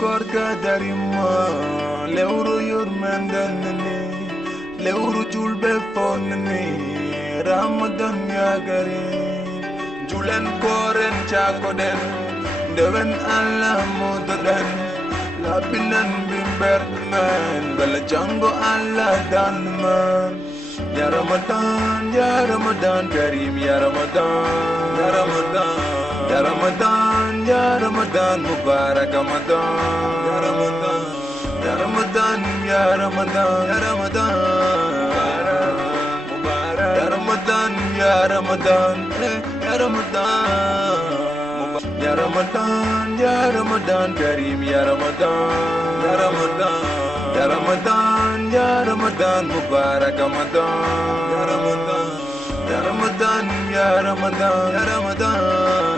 korka darima lewru yurmandani lewru julbe fonni ramadan yagari julen koren chakoden dewen Allah modadan labinan bimberman bala jango Allah danman ya Ramadan Karim ya Ramadan ya Ramadan ya Ramadan ya Ramadan Mubarak Ramadan ya Ramadan ya Ramadan ya Ramadan ya Ramadan Mubarak ya Ramadan ya Ramadan ya Ramadan ya Ramadan ya Ramadan Karim ya Ramadan ya Ramadan ya Ramadan ya Ramadan Mubarak Ramadan ya Ramadan ya Ramadan ya Ramadan ya Ramadan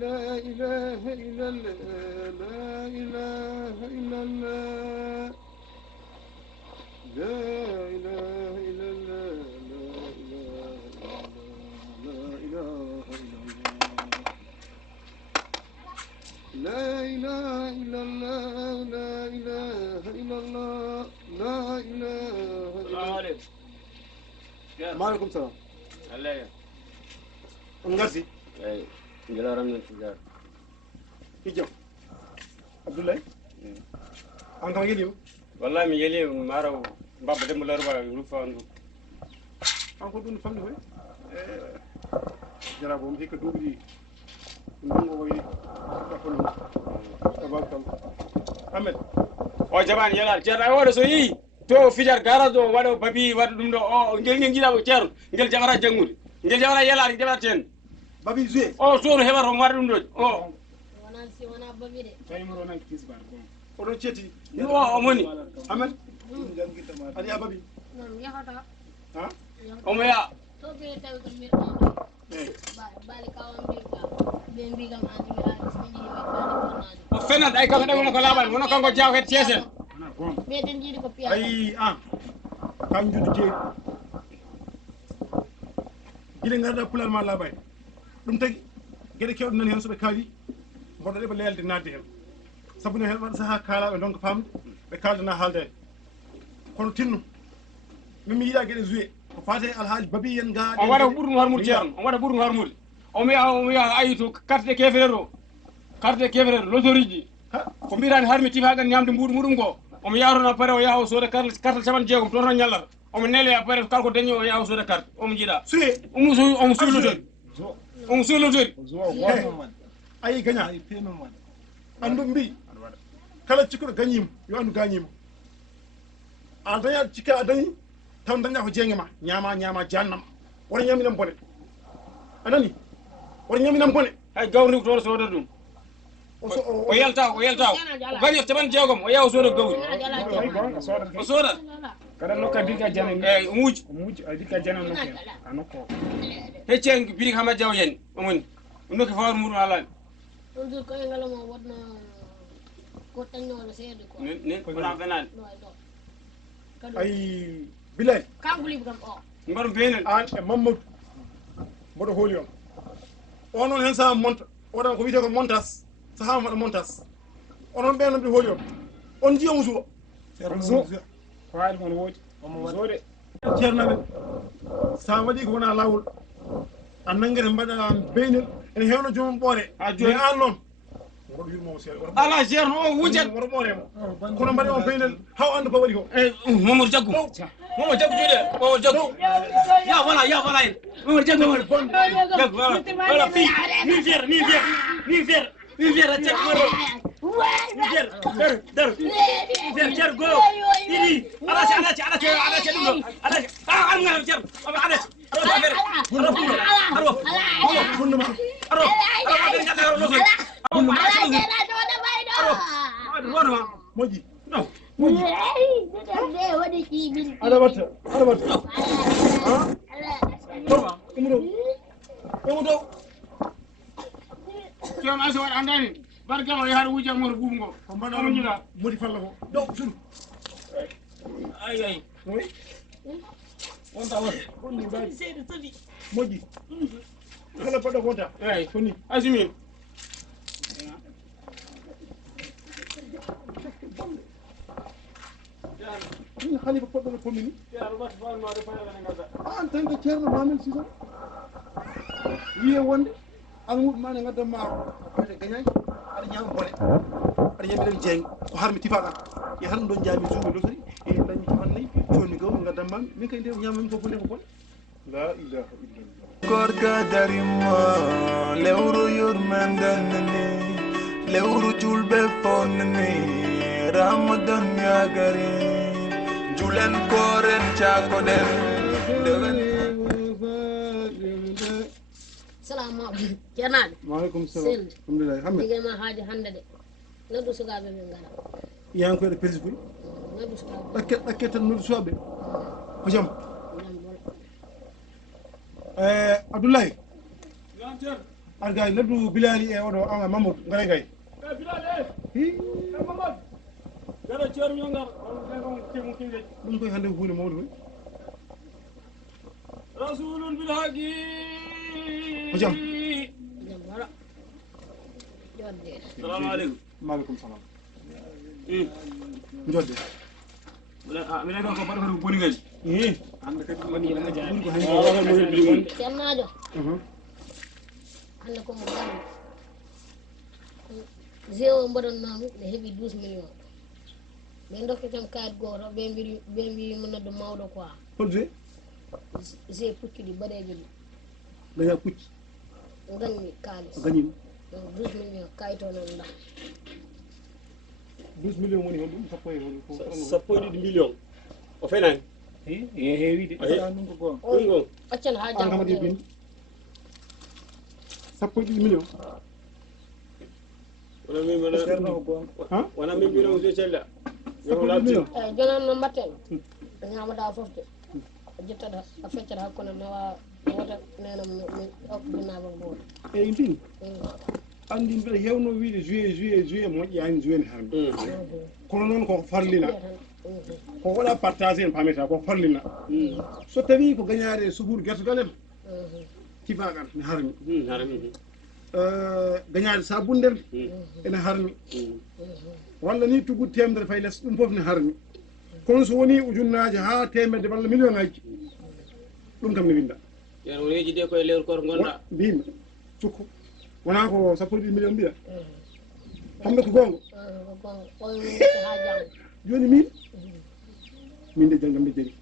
لا إله إلا الله لا إله إلا الله لا إله إلا الله لا إله إلا الله لا إله إلا الله لا إله إلا الله لا إله إلا الله مالكم سلام الله انغسي جلارم نتجار هجم عبد الله أنت ما جيليو والله ميلي مارو بابا دم لاربا يروفا عنده أنت كنت نفهم ده جرابهم هيك دوبي نمو وي أقولهم تبارك الله أحمد o jaban yala cer ay wado so yi to fijar garage do wado babi wado dum do o ngel jida ko cer ngel jabara jangul ngel jabara yala ri jabara ten babi joué o sonu hebar o wado dum do o wana babi de tay mo ron kis bar ko odo ceti o moni Ahmed ani babi non yahata ha o mo ya to be taw ko mir bali kawam be mbi gam andi mi ala sanji o fenat ay kam dum ko laban wono kanko jaw het tiesen be den jidi ko piya ay kam juddu je gile ngarda pulal ma labay dum tagi gede kewdo nan hen so be kali bodo de be lelde nadde hen sabu ne hen wad saha kala be donc famde be kaldana halde kono tinnu mimi yida gede jouer ko fate alhaji babi yen ga on wada burnu harmul cer on wada burnu harmul o mi ya ayitu carte kefrero lotoriji ko mbirani harmi tifagan nyamde mbudu mudum ko o mi yarona pare o yawo sode carte saban jeegom ton nyallar o mi nele ya pare kalko dañi o yawo sode carte o mi jida suye o mu sulutori ayi gagna ay payment man andu mbi kala cikkudo gagnima yo andu gagnima a daña cikka a dañi taw daña ko jeengema ñama jannam wona ñaminam bone anani wona ñaminam bone hay gawri to sodo dum o yalta o gañi taban jeegom o yawo sode gawri o soda kada nokka diga janen e muuj diga janen nokka anoko heccen biri hama jaw yen omoni nokki fawar mudum halani on dur ko ngala mo wadna ko tanno wala seede ko ne ko na fenan ay bilay kanguli bugam o ngarum benen an e mamadou bodo holi on non hen sa monta odan ko wiite ko montas saha mada montas onon be non be holi on jiyo musuba ko haali mon woodi zode ceernaɓe sa waɗi ko wona lawol an nangguete mbaɗa beynel ene hewno jomum ɓoore ha joni an noon woɗo yurmomo seeɗa ala ceerno o wujat woto ɓooremo kono mbaɗe on beynel haw anda ko waɗi ko e Mamadou Diaggou juuɗe Mamadou Diaggou ya voilà en Mamadou Diaggou voilà fi mi fier a ceer maro mi fier dar ceer go ɗiɗi alace ɗum ɗo alace an ngam ceer alace moƴƴi aɗa watta ɗum ɗo jom aso waɗa andani barkama yahar wuja moto buum ngo ko mbaɗa jiɗa modi falla ko dow sunu ay on tawa moƴƴi kala poɗɗo konta eyyi koni asimi min halifa poɗɗo pomini ceerno wat falmade fayalane gadda en tant que ceerno mamel sison wiye wonde almuɗo ma ne gadda maaro koyte gañaji aɗa ñama bone aɗa ñamiren jeeng ko harmi tifaɗa e tan ɗon jaami suumi lottori e dañi capannayyi joni gaw gadda mami min kay nde ñamami fof nde ko bone la ilaha illallah korka darima lewru yurmendannani lewru julɓe fonnani ramadan yagari julen koren cakoɗen ndewen salamu aleykum ceernaɗe waaleykum salam alhamdulillah hammed ligguey ma haaji hande de noddu sukaɓe min gara yankoyɗe pelsigoy noddu sukaɓe ɗakke tan noddu sukaɓe ko jaam Abdoulaye ar gay noddu Bilali e oɗo ama Mamadou ngara gay Bilal Mamadou gara ceerno yo ngar on kemu kinge ɗum koye hannde ko hunde mawde koy rasulun bil haqi ko jaam wala jodde salamu aleykum maaleykum salam jodde minen ɗon ko mbaɗa ko boni gaji hannde kadi mani ɓuri ko ceernajo hande komo garmi zéo mbaɗannami ne heeɓi 12 millions ɓe dokketam kayit goto ɓe mbiyimo noddo mawɗo quoi hol je zé pucci ɗi baɗeje ɗi daña pucci ganmi kalis gañima 12 millions kayito noon nda 12 millions woni hon ɗum sappo e hon sappo e ɗiɗi million o fenani heewi de ɗum ko goon ɗum gon accan ha an kam waɗi janggo binde sappo e ɗiɗi millions wona min wona ceerno ko goon wona min mbino monsieur Cella sappo e ɗiɗi millions eyyi jonan no mbatten ɓe ñamata foof de a jettata a feccata hakkude nawa wota nenam mi okkudinabal goto eyyi mbimi andi mbiɗa hewno wiide juillet moƴƴani juillet ne harmi kono noon koko farlina ko waɗa partagé en pameta ko farlina so tawi ko gañade suhur guertogal en tifagal ne harmi harami gañade sabundel ene harmi walla ni tuggude temedere fay less ɗum foof ne harmi kono so woni ujunnaje ha temedde walla million ngaji ɗum kam ne winda ceerno reji de koye lewru koto gonɗa mbimi cukku wona ko sappo e ɗiɗi million mbiya hamɓe ko gonga ha janggo joni min de janggam de jari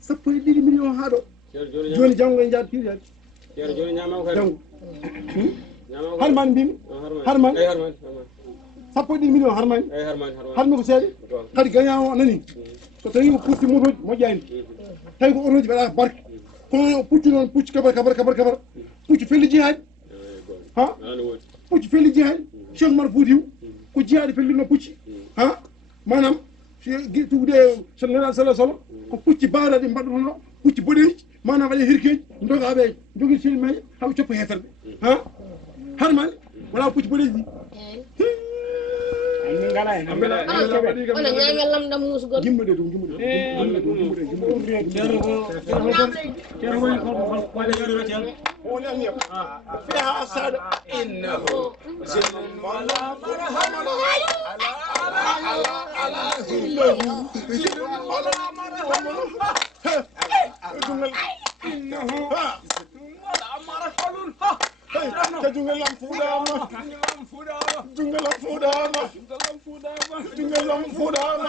sappo e ɗiɗi million ha ɗo joni janggo e jaade tiryade ceerno joni ñamama kadi janggo ñamama harmani mbimi harmani eyi harmani sappo e ɗiɗi million harmani eyi harmani harmi ko seeɗa kadi gagnant o nani so tawi ko putti motoji moƴƴani tawi ko otoji waɗaka barke kono pucci noon pucci kabar pucci felli jihaɗi ha pucci felli jihaɗi Cheikh Oumar Foutiyou ko jihaɗi fellino pucci ha manam tugude so neɗa sala solo ko pucci baaraɗi mbaɗɗotono pucci boɗeji manam waɗe hirkeji dogaɓe jogui silmeje haɓe coppa heterɓe ha harmani wona pucci boɗeji ɗi min ngala hen ona ñaame lamdam musgol gimmude ɗum gimmude ceerno ko ceerno woni ko waɗe yoɗiro ceerno woni anniyam fiha sada innahu zinnun wala marhamana ala zinnun wala marhamana jungal innahu zinnun wala marhamana jungalam fuɗama jungalam fuɗama jungalam fuɗama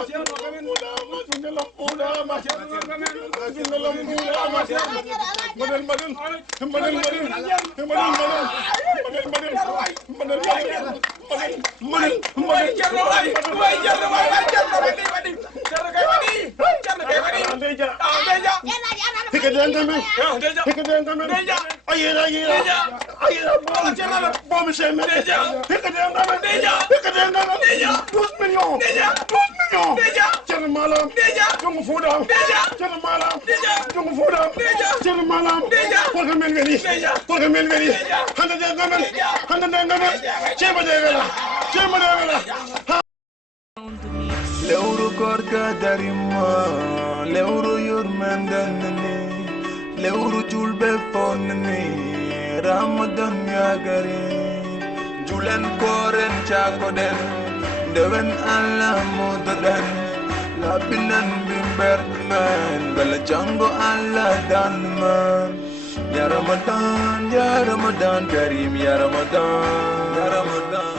lewru gorka darima lewru yurmendannani lewru julɓe fonnani ramadan yagari julen koren cakoɗen ndewen allah modoɗen lapinan bimber man bala jango Allah dan man ya Ramadan Karim ya Ramadan